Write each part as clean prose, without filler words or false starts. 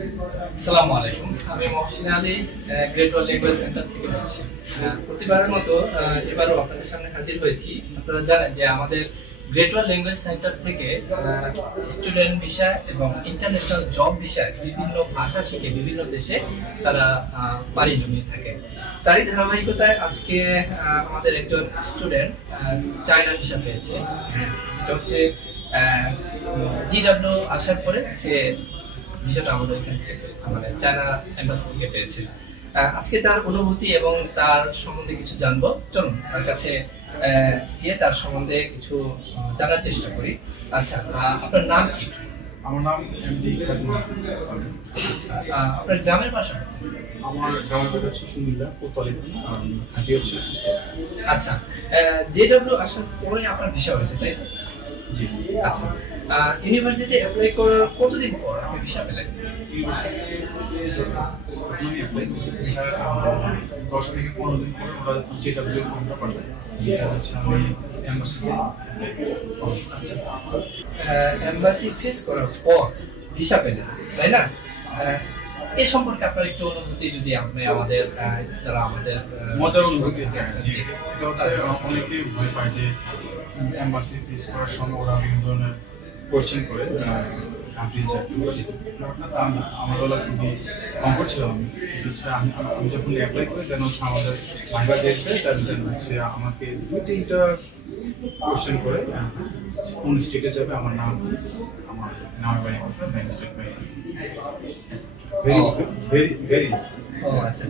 আসসালামু আলাইকুম। আমি মহসিন আলী, গ্রেট ওয়াল ল্যাঙ্গুয়েজ সেন্টার থেকে বলছি। প্রতিবারের মতো এবারও আপনাদের সামনে হাজির হয়েছি। আপনারা জানেন যে আমাদের গ্রেট ওয়াল ল্যাঙ্গুয়েজ সেন্টার থেকে স্টুডেন্ট ভিসা এবং ইন্টারন্যাশনাল জব ভিসায় বিভিন্ন ভাষা শিখে বিভিন্ন দেশে তারা পাড়ি জমিয়ে থাকে। তারই ধারাবাহিকতায় আজকে আমাদের একজন স্টুডেন্ট চায়না ভিসা পেয়েছে। এটা হচ্ছে জিডব্লিউ আসার পরে সে ভিসাটা আমাদের এখান থেকে মানে চায়না এম্বাসি থেকে পেয়েছে। আজকে তার অনুভূতি এবং তার সম্বন্ধে কিছু জানবো। চলুন তার কাছে গিয়ে তার সম্বন্ধে কিছু জানার চেষ্টা করি। আচ্ছা, আপনার নাম কি? আমার নাম এমডি খাদিম সামিম। আপনার গ্রামের বাসা? আমার গ্রামের বাড়ি হচ্ছে কুমিল্লা কোতোয়ালি, থাকি হচ্ছে। আচ্ছা, জেডব্লিউ আসার পরে আপনার ভিসা হয়েছে, তাই তো? জি। আচ্ছা, ইউনিভার্সিটি অ্যাপ্লাই করার কতদিন পর আপনি ভিসা পেলেন? ইউনিভার্সিটি আমি অ্যাপ্লাই করি 10 থেকে 15 দিন পরে ওরা জেডব্লিউ ফর্মটা পাঠায়। এটা হচ্ছে আমি এম্বাসিতে। আচ্ছা, এমবাসি ফেস করার পর ভিসা পেলেন, তাই না? এই সম্পর্কে আপনার একটু অনুভূতি যদি আপনি আমাদের যারা আমাদের মজার অনুভূতি আছে। আছেন, জি। এটা হচ্ছে অনেকে ভয় পায় যে এম্বাসি ফেস করার সময় ওরা বিভিন্ন ধরনের কোয়েশ্চেন করে কান্ট্রি চাকরি আমার বেলা খুবই কমফোর্ট ছিল। আমি এটা হচ্ছে আমি যখন অ্যাপ্লাই করি দেন হচ্ছে আমাদের ভাইবা দেখবে দেন হচ্ছে আমাকে 2-3টা কোয়েশ্চেন করে কোন স্টেটে যাবে, আমার নাম, আমার নামের বাড়ি কথা, bank statement. Very very easy. ও আচ্ছা।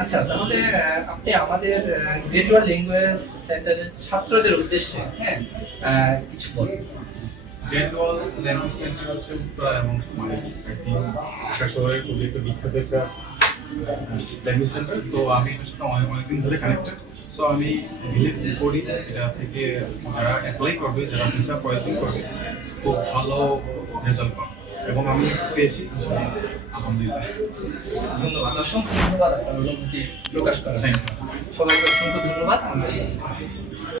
আচ্ছা, তাহলে আপনি আমাদের গ্রেট ওয়াল ল্যাঙ্গুয়েজ সেন্টারের ছাত্রদের উদ্দেশ্যে কিছু বলুন। গ্রেট ওয়াল ল্যাঙ্গুয়েজ সেন্টার হচ্ছে উত্তরা এবং মানে ঢাকা শহরের খুবই একটা বিখ্যাত একটা ল্যাঙ্গুয়েজ সেন্টার। তো আমি এটার সাথে অনেকদিন ধরে কানেক্টেড। সো আমি বিলিভ করি এটা থেকে যারা অ্যাপ্লাই করবে, যারা ভিসা প্রসেসিং করবে, খুব ভালো রেজাল্ট পাবে এবং আমি পেয়েছি আলহামদুলিল্লাহ। ধন্যবাদ, অসংখ্য ধন্যবাদ আপনার অনুভূতি প্রকাশ করার জন্য। সবাইকে অসংখ্য ধন্যবাদ।